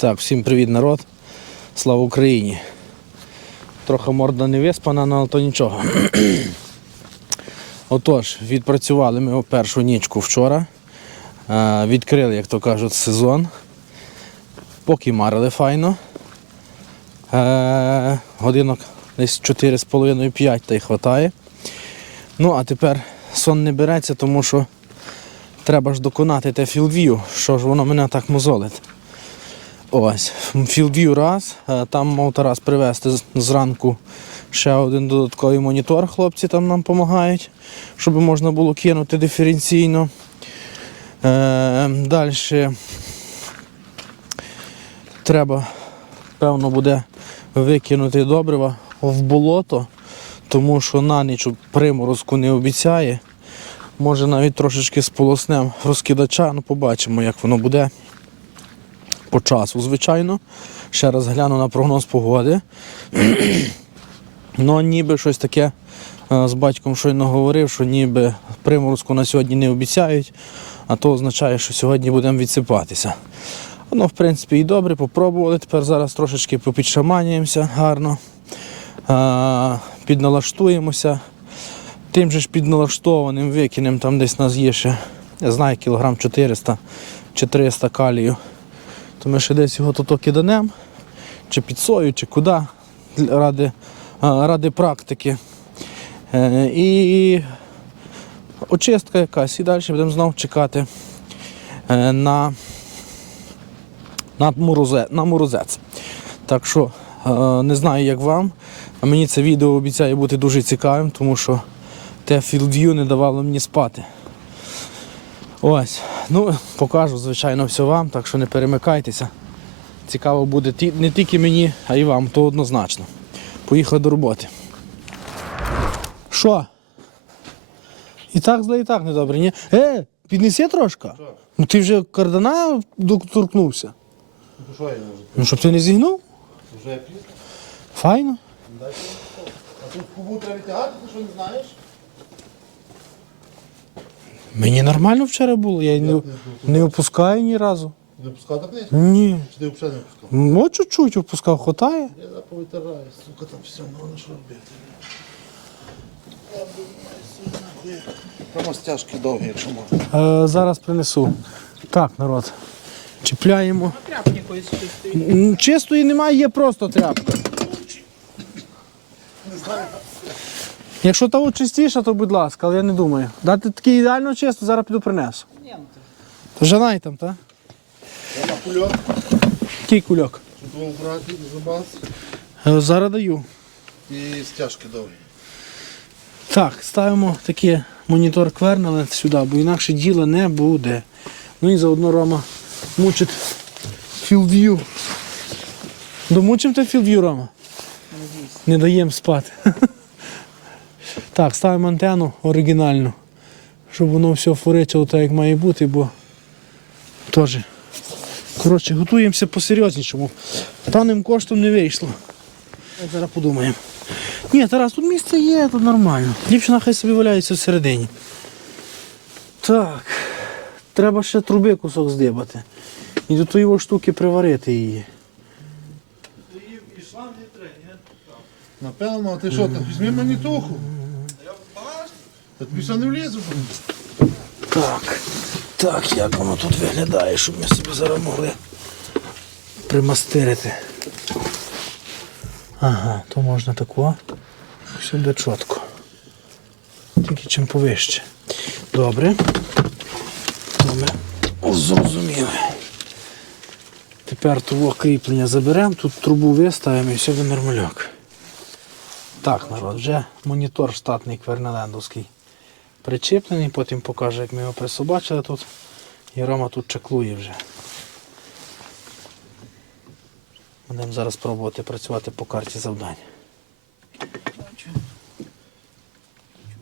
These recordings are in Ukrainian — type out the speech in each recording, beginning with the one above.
Так, всім привіт, народ. Слава Україні. Трохи морда не виспана, але то нічого. Отож, відпрацювали ми першу нічку вчора. Е, Відкрили, як то кажуть, сезон. Поки марили файно. Е, Годинок десь 4,5-5 та й хватає. Ну, а тепер сон не береться, тому що треба ж доконати те філвію, що ж воно мене так мозолить. Ось, філдвів раз. Е, Там мав Тарас привезти зранку ще один додатковий монітор. Хлопці там нам допомагають, щоб можна було кинути диференційно. Е, Далі треба, певно, буде викинути добрива в болото, тому що на ніч приморозку не обіцяє. Може навіть трошечки сполоснем розкидача, ну побачимо, як воно буде по часу, звичайно. Ще раз гляну на прогноз погоди. ну, ніби щось таке е, з батьком щойно говорив, що ніби приморозку на сьогодні не обіцяють, а то означає, що сьогодні будемо відсипатися. Ну, в принципі, і добре, попробували. Тепер зараз трошечки попідшаманюємося гарно, а, підналаштуємося. Тим же ж підналаштованим викинемо, там десь у нас є ще, я знаю, кілограм 400 чи 300 калію то ми ще десь його тут киданемо, чи під сою, чи куди, ради, ради практики. Е, І очистка якась, і далі будемо знову чекати е, на, на, морозе, на морозець. Так що е, не знаю, як вам, а мені це відео обіцяє бути дуже цікавим, тому що те філдв'ю не давало мені спати. Ось, ну покажу, звичайно, все вам, так що не перемикайтеся. Цікаво буде не тільки мені, а й вам, то однозначно. Поїхали до роботи. Що? І так зле, і так недобре, ні? Е, піднеси трошки. Ну ти вже кардана доторкнувся. Ну що я можу? Ну щоб ти не зігнув? Вже пізно. Файно. А тут кубу треба тягати, ти що не знаєш? Мені нормально вчора було, я не, не опускаю ні разу. Не пускав так не? Ні. Чи ти взагалі не пускав? Ну, чуть-чуть опускав, хватає. Я заповитираю, сука, там все, ну на що робити? Там стяжки довгі, якщо можна. Е, зараз принесу. Так, народ. Чіпляємо. Тряпки якоїсь чистої. М, Чистої немає, є просто тряпка. Якщо того чистіше, то будь ласка, але я не думаю. Дати таке ідеально чисто, зараз піду принесу. Ні, ну. То Жанай там, так? Я на кульок, Який кульок? твого брати, забас. Е, Зараз даю. І стяжки довгі. Так, ставимо такий монітор квернела сюди, бо інакше діла не буде. Ну і заодно Рома мучить філв'ю. Домучив ти філв'ю, Рома? Не даємо спати. Так, ставимо антенну оригінальну, щоб воно все форичило так, як має бути, бо теж. Коротше, готуємося по-серйознішому. Певним коштом не вийшло. Зараз подумаємо. Ні, Тарас, тут місце є, тут нормально. Дівчина хай собі валяється всередині. Так. Треба ще труби кусок здибати. І до тої штуки приварити її. Напевно, а ти що, візьми манітуху. Та не влізе. Так. Так, як воно тут виглядає, щоб ми собі зараз могли примастирити. Ага, то можна тако. Буде чітко. Тільки чим повище. Добре. То ми зрозуміли. Тепер того кріплення заберемо, тут трубу виставимо і все буде нормальок. Так, народ, вже монітор штатний квернелендовський причеплений, потім покажу, як ми його присобачили тут. І Рома тут чаклує вже. Будемо зараз пробувати працювати по карті завдань.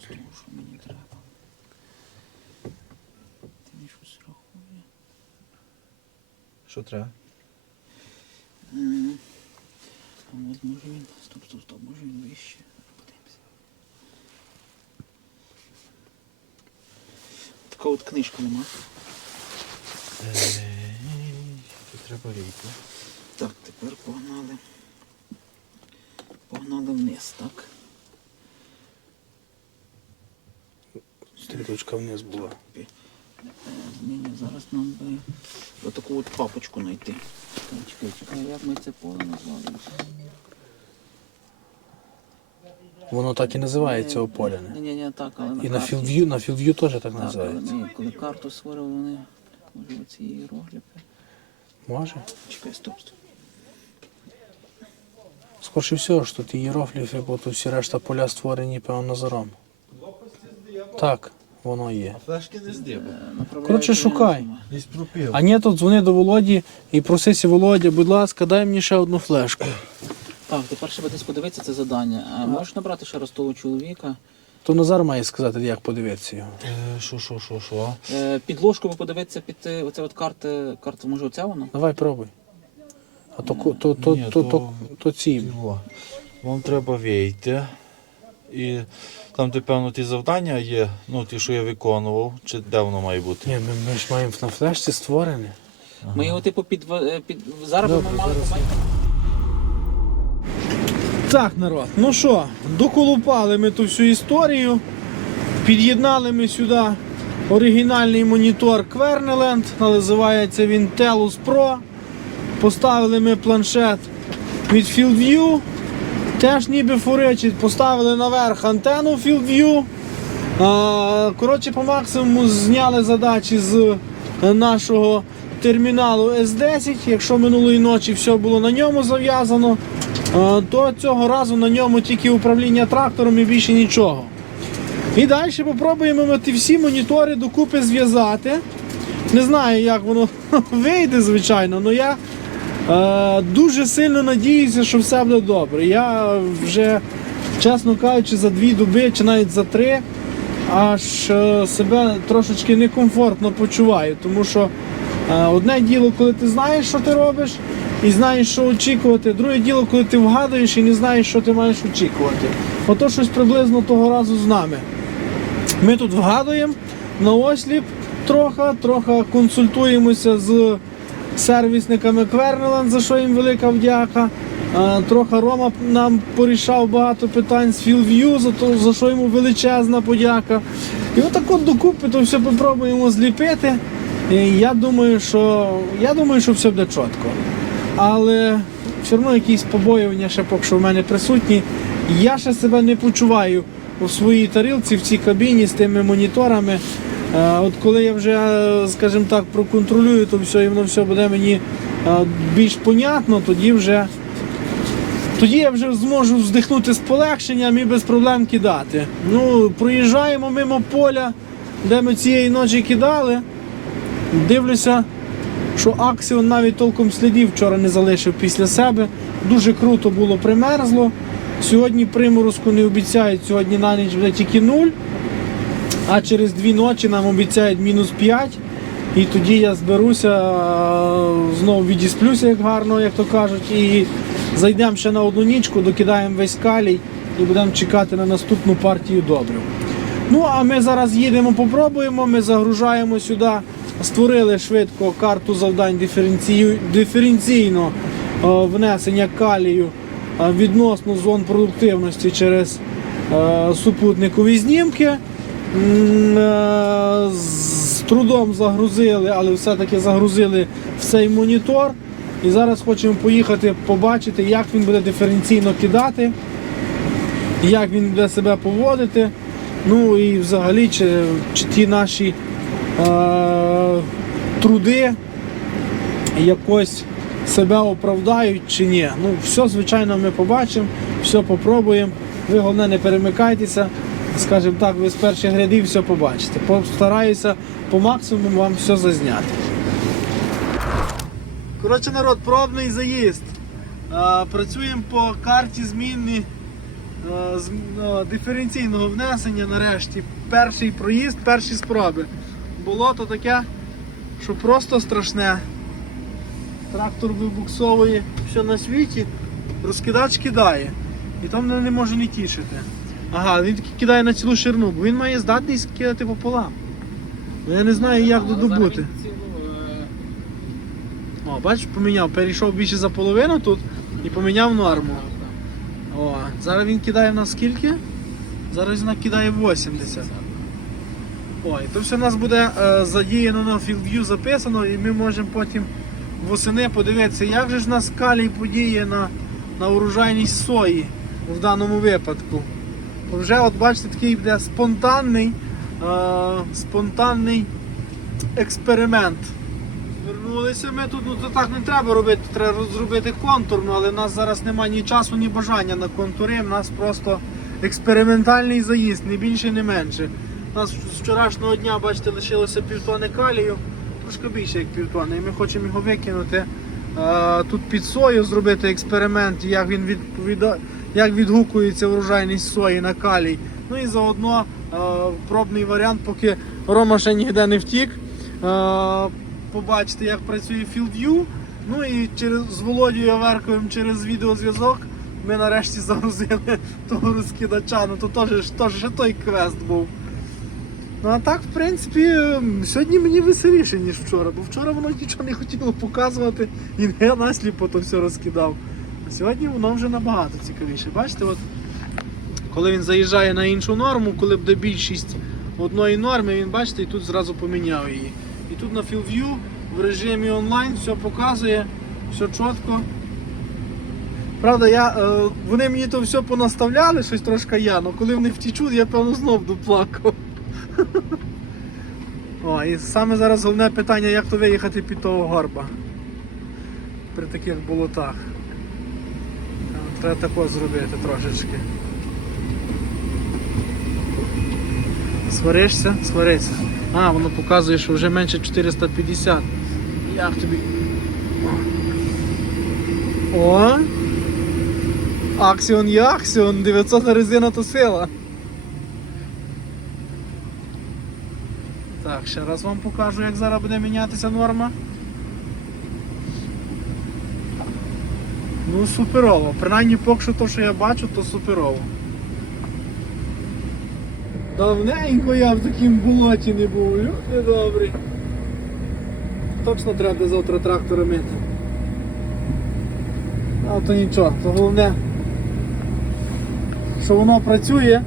Що мені треба? Ти мені щось рахує. Що треба? А от може він. Стоп, стоп, стоп, може він вище. Подивимося. Книжка нема. треба вийти. Так, тепер погнали. Погнали вниз, так? Стрілочка вниз була. Е, Ні, ні, зараз нам би отаку от папочку знайти. Чекай, чекай, чекай, як ми це поле назвали? Воно так і називається ополяне. Ні, ні, ні, так, але на І на карті. філв'ю, на філв'ю теж так Так, але називається. ми, коли карту створили, вони може оці іерогліфи. Може? Чекай, стоп, стоп. Скорше всього, що тут ієрогліфи, бо тут всі решта поля створені, певно, Назаром. Так, воно є. Флешки не здиба. Коротше, шукай. Десь. А ні, то дзвони до Володі і просися, Володя, будь ласка, дай мені ще одну флешку. Так, тепер ще десь подивитися це завдання. А можеш набрати ще раз того чоловіка? То Назар має сказати, як подивитися його. Е, Що, що, що, що? Е, підложку ви подивитися під е, оце от карти, карта, може оця вона? Давай пробуй. А то, ко- то, то, Ні, то, то- то, то ці. Його. Вам треба вийти. І там, де, певно, ті завдання є, ну, ті, що я виконував, чи де воно має бути? Ні, ми, ми ж маємо на флешці створене. Ми його типу під, е, під... зараз би Добре, ми мали зараз. побачити. Так, народ, ну що, доколупали ми ту всю історію. Під'єднали ми сюди оригінальний монітор Querneland, називається він Telus Pro. Поставили ми планшет від FieldView. Теж ніби фуричить, поставили наверх антенну FieldView. Коротше, по максимуму зняли задачі з е, нашого терміналу S10. Якщо минулої ночі все було на ньому зав'язано, то цього разу на ньому тільки управління трактором і більше нічого. І далі спробуємо ми ті всі монітори докупи зв'язати. Не знаю, як воно вийде, звичайно, але я е, дуже сильно надіюся, що все буде добре. Я вже, чесно кажучи, за дві доби чи навіть за три аж е, себе трошечки некомфортно почуваю, тому що е, одне діло, коли ти знаєш, що ти робиш, і знаєш, що очікувати. Друге діло, коли ти вгадуєш і не знаєш, що ти маєш очікувати. Ото щось приблизно того разу з нами. Ми тут вгадуємо на осліп трохи, трохи консультуємося з сервісниками Квернеланд, за що їм велика вдяка. Е, Трохи Рома нам порішав багато питань з FieldView, за, то, за що йому величезна подяка. І отак от докупи то все попробуємо зліпити. І я думаю, що я думаю, що все буде чітко. Але все одно якісь побоювання ще поки що в мене присутні. Я ще себе не почуваю у своїй тарілці в цій кабіні з тими моніторами. Е, От коли я вже, е, скажімо так, проконтролюю, то все і воно все буде мені е, більш понятно, тоді вже. Тоді я вже зможу вздихнути з полегшенням і без проблем кидати. Ну, проїжджаємо мимо поля, де ми цієї ночі кидали. Дивлюся, що Аксіон навіть толком слідів вчора не залишив після себе. Дуже круто було примерзло. Сьогодні приморозку не обіцяють, сьогодні на ніч буде тільки 0. А через дві ночі нам обіцяють мінус 5. І тоді я зберуся, знову відісплюся, як гарно, як то кажуть, і зайдемо ще на одну нічку, докидаємо весь калій і будемо чекати на наступну партію добрив. Ну, а ми зараз їдемо, попробуємо. Ми загружаємо сюди, створили швидко карту завдань диференційно е, внесення калію е, відносно зон продуктивності через е, супутникові знімки. З трудом загрузили, але все-таки загрузили в цей монітор. І зараз хочемо поїхати побачити, як він буде диференційно кидати, як він буде себе поводити. Ну і взагалі, чи, чи ті наші е, труди якось себе оправдають чи ні. Ну, все, звичайно, ми побачимо, все попробуємо. Ви головне не перемикайтеся. Скажімо так, ви з перших рядів все побачите. Постараюся по максимуму вам все зазняти. Коротше, народ, пробний заїзд. Працюємо по карті змінні е, диференційного внесення нарешті. Перший проїзд, перші спроби. Було то таке, що просто страшне. Трактор вибуксовує все на світі, розкидач кидає. І там не може не тішити. Ага, він кидає на цілу ширину, бо він має здатність кидати пополам. Ну, Я не знаю, як додобути. е, О, бачиш, поміняв, перейшов більше за половину тут і поміняв норму. О, зараз він кидає в нас скільки? Зараз він кидає 80. О, і то все у нас буде е, задіяно на FieldView записано, і ми можемо потім восени подивитися, як же ж у нас калій подіє на, на урожайність сої в даному випадку. Вже, от бачите, такий буде спонтанний, е, спонтанний експеримент. Вернулися ми тут, ну то так не треба робити, треба зробити контурно, але в нас зараз немає ні часу, ні бажання на контури. У нас просто експериментальний заїзд, не більше, не менше. У нас з вчорашнього дня, бачите, лишилося півтони калію, трошки більше як півтони, і ми хочемо його викинути. Тут під сою зробити експеримент, як він відповіда... як відгукується врожайність сої на калій. Ну і заодно пробний варіант, поки Рома ще ніде не втік. Е, Побачити, як працює FieldView. Ну і через з Володією Аверковим через відеозв'язок ми нарешті загрузили того розкидача. Ну то теж, теж той квест був. Ну а так, в принципі, ем, сьогодні мені веселіше, ніж вчора, бо вчора воно нічого не хотіло показувати і я насліпо то все розкидав. А сьогодні воно вже набагато цікавіше. Бачите, от коли він заїжджає на іншу норму, коли буде більшість одної норми, він бачите, і тут зразу поміняв її. І тут на FieldView в режимі онлайн все показує, все чітко. Правда, я, е, вони мені то все понаставляли, щось трошки я, але коли вони втічуть, я певно знов доплакав. О, і саме зараз головне питання, як то виїхати під того горба. При таких болотах. Треба тако зробити трошечки. Сваришся? Сварися. А, воно показує, що вже менше 450. Як тобі? О! Аксіон є аксіон, 900 резина то сила. Так, ще раз вам покажу, як зараз буде мінятися норма. Ну, суперово. Принаймні поки що то, що я бачу, то суперово. Давненько я в такому болоті не був, люди добрі. Точно треба завтра трактора мити. А то нічого, то головне, що воно працює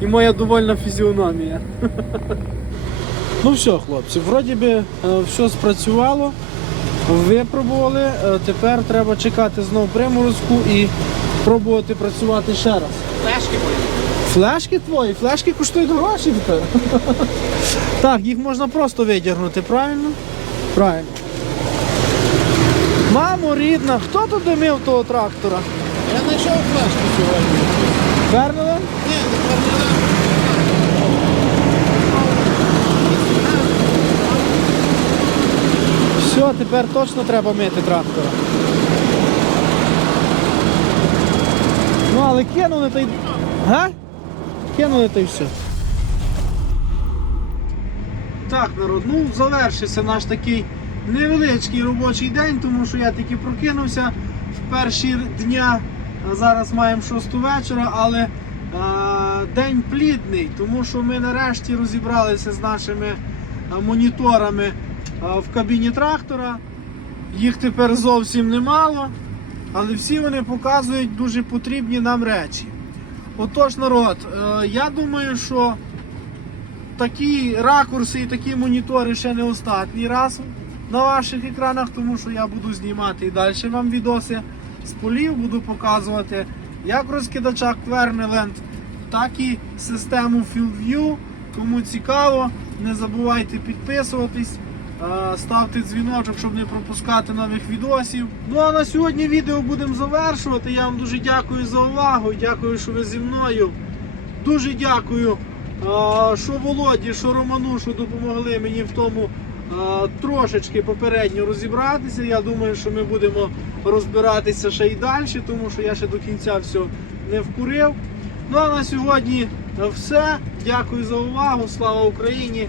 і моя довольна фізіономія. Ну все, хлопці, вроді би е, все спрацювало, випробували. Е, Тепер треба чекати знову приморозку і пробувати працювати ще раз. Флешки мої. Флешки твої, флешки коштують гроші. Так, їх можна просто видягнути, правильно? Правильно. Мамо рідна, хто тут димив того трактора? Я знайшов флешку сьогодні. Вернули? Ні, тепер не Все, тепер точно треба мити трактора. Ну, але кинули та й. Га? Кинули та й все. Так, народ, ну завершився наш такий невеличкий робочий день, тому що я таки прокинувся в перші дня. Зараз маємо 6 вечора, але е, день плідний, тому що ми нарешті розібралися з нашими е, моніторами в кабіні трактора. Їх тепер зовсім немало, але всі вони показують дуже потрібні нам речі. Отож, народ, е, я думаю, що такі ракурси і такі монітори ще не останній раз на ваших екранах, тому що я буду знімати і далі вам відоси з полів, буду показувати як розкидача Квернеленд, так і систему FieldView. Кому цікаво, не забувайте підписуватись, ставте дзвіночок, щоб не пропускати нових відосів. Ну а на сьогодні відео будемо завершувати. Я вам дуже дякую за увагу. Дякую, що ви зі мною. Дуже дякую, що Володі, що Роману, що допомогли мені в тому трошечки попередньо розібратися. Я думаю, що ми будемо розбиратися ще й далі, тому що я ще до кінця все не вкурив. Ну а на сьогодні все. Дякую за увагу. Слава Україні!